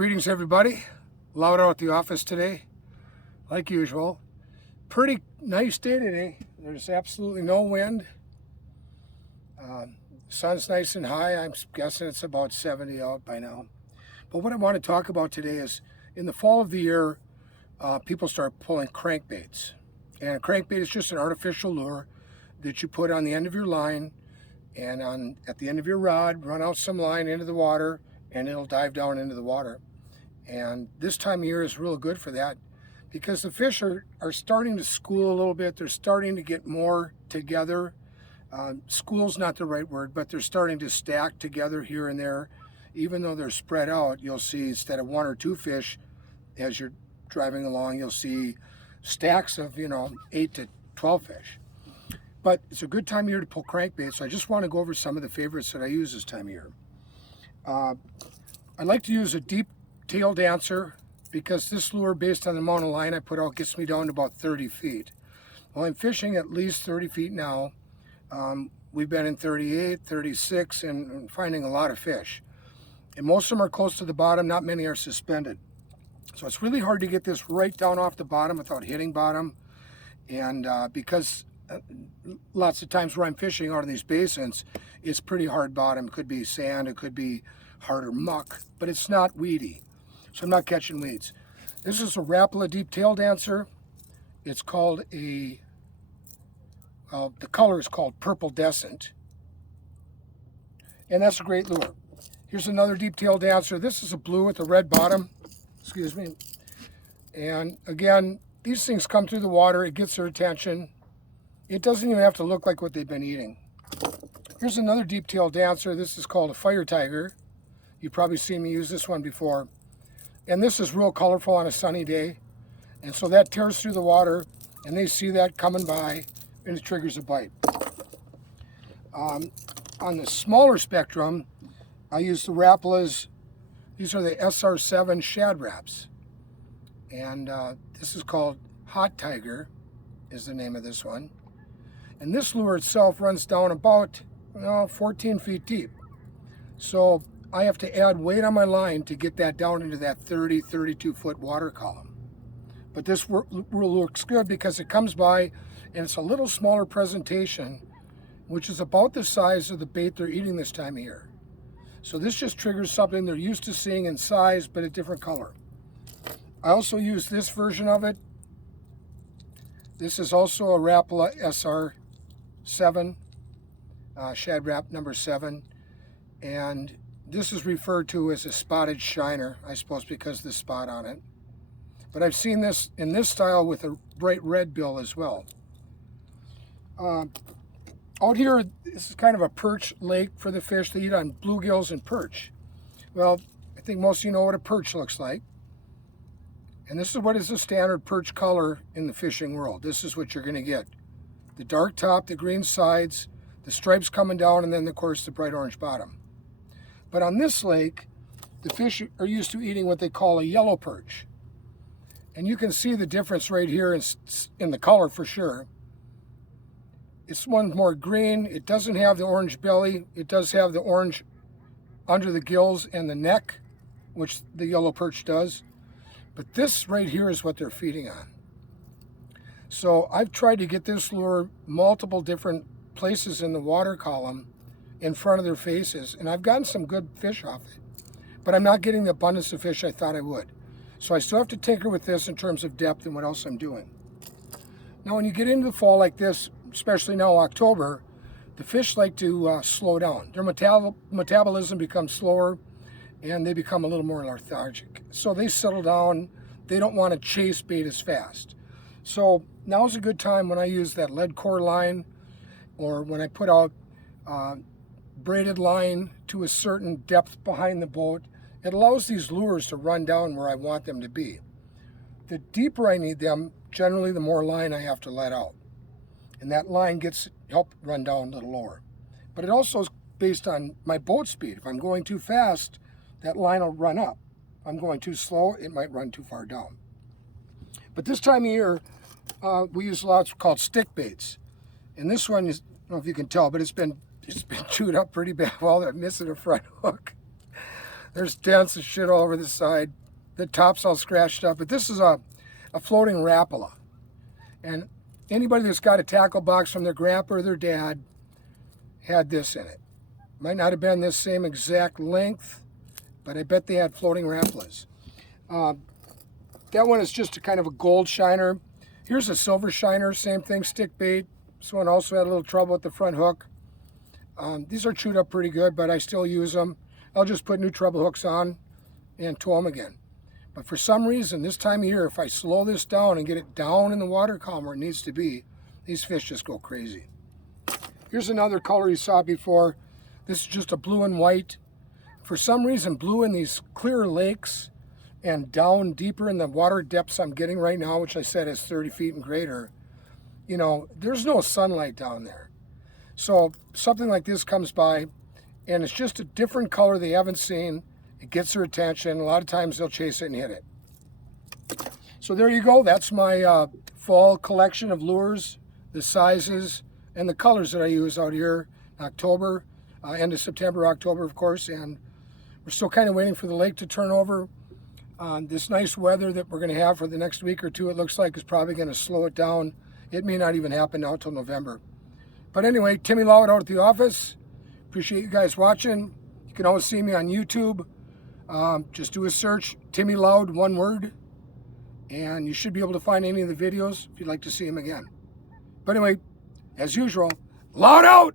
Greetings everybody. Loud out at the office today, like usual. Pretty nice day today. There's absolutely no wind. Sun's nice and high. I'm guessing it's about 70 out by now. But what I want to talk about today is in the fall of the year, people start pulling crankbaits. And a crankbait is just an artificial lure that you put on the end of your line and at the end of your rod, run out some line into the water and it'll dive down into the water. And this time of year is real good for that because the fish are starting to school a little bit. They're starting to get more together. School's not the right word, but they're starting to stack together here and there. Even though they're spread out, you'll see instead of one or two fish, as you're driving along, you'll see stacks of, 8 to 12 fish. But it's a good time of year to pull crankbaits, so I just want to go over some of the favorites that I use this time of year. I like to use a deep tail dancer because this lure, based on the amount of line I put out, gets me down to about 30 feet. Well, I'm fishing at least 30 feet now. We've been in 38, 36, and finding a lot of fish. And most of them are close to the bottom, not many are suspended. So it's really hard to get this right down off the bottom without hitting bottom. And because lots of times where I'm fishing out of these basins, it's pretty hard bottom. It could be sand, it could be harder muck, but it's not weedy. So I'm not catching weeds. This is a Rapala deep tail dancer. It's called the color is called Purple Descent. And that's a great lure. Here's another deep tail dancer. This is a blue with a red bottom. Excuse me. And again, these things come through the water. It gets their attention. It doesn't even have to look like what they've been eating. Here's another deep tail dancer. This is called a Fire Tiger. You've probably seen me use this one before. And this is real colorful on a sunny day. And so that tears through the water and they see that coming by and it triggers a bite. On the smaller spectrum, I use the Rapalas. These are the SR7 Shad Raps. And this is called Hot Tiger is the name of this one. And this lure itself runs down about 14 feet deep. So I have to add weight on my line to get that down into that 30, 32 foot water column. But this lure looks good because it comes by and it's a little smaller presentation, which is about the size of the bait they're eating this time of year. So this just triggers something they're used to seeing in size, but a different color. I also use this version of it. This is also a Rapala SR7, Shad Rap number 7. And this is referred to as a spotted shiner, I suppose because of the spot on it. But I've seen this in this style with a bright red bill as well. Out here, this is kind of a perch lake for the fish. They eat on bluegills and perch. Well, I think most of you know what a perch looks like. And this is what is the standard perch color in the fishing world. This is what you're going to get. The dark top, the green sides, the stripes coming down, and then, of course, the bright orange bottom. But on this lake, the fish are used to eating what they call a yellow perch. And you can see the difference right here in the color for sure. This one's more green. It doesn't have the orange belly. It does have the orange under the gills and the neck, which the yellow perch does. But this right here is what they're feeding on. So I've tried to get this lure multiple different places in the water column in front of their faces, and I've gotten some good fish off it. But I'm not getting the abundance of fish I thought I would. So I still have to tinker with this in terms of depth and what else I'm doing. Now when you get into the fall like this, especially now October, the fish like to slow down. Their metabolism becomes slower and they become a little more lethargic. So they settle down. They don't want to chase bait as fast. So now's a good time when I use that lead core line or when I put out braided line to a certain depth behind the boat. It allows these lures to run down where I want them to be. The deeper I need them, generally the more line I have to let out. And that line gets help run down a little lower. But it also is based on my boat speed. If I'm going too fast, that line will run up. If I'm going too slow, it might run too far down. But this time of year, we use lots called stick baits. And this one is, I don't know if you can tell, but it's been chewed up pretty bad. Well, I'm missing a front hook. There's dents and shit all over the side. The top's all scratched up. But this is a floating Rapala. And anybody that's got a tackle box from their grandpa or their dad had this in it. Might not have been this same exact length, but I bet they had floating Rapalas. That one is just a kind of a gold shiner. Here's a silver shiner, same thing, stick bait. This one also had a little trouble with the front hook. These are chewed up pretty good, but I still use them. I'll just put new treble hooks on and tow them again. But for some reason, this time of year, if I slow this down and get it down in the water column where it needs to be, these fish just go crazy. Here's another color you saw before. This is just a blue and white. For some reason, blue in these clear lakes and down deeper in the water depths I'm getting right now, which I said is 30 feet and greater, you know, there's no sunlight down there. So something like this comes by, and it's just a different color they haven't seen. It gets their attention. A lot of times they'll chase it and hit it. So there you go. That's my fall collection of lures, the sizes, and the colors that I use out here in October, end of September, October, of course. And we're still kind of waiting for the lake to turn over. This nice weather that we're going to have for the next week or two, it looks like, is probably going to slow it down. It may not even happen now until November. But anyway, Timmy Loud out at the office. Appreciate you guys watching. You can always see me on YouTube. Just do a search, Timmy Loud, one word, and you should be able to find any of the videos if you'd like to see them again. But anyway, as usual, loud out!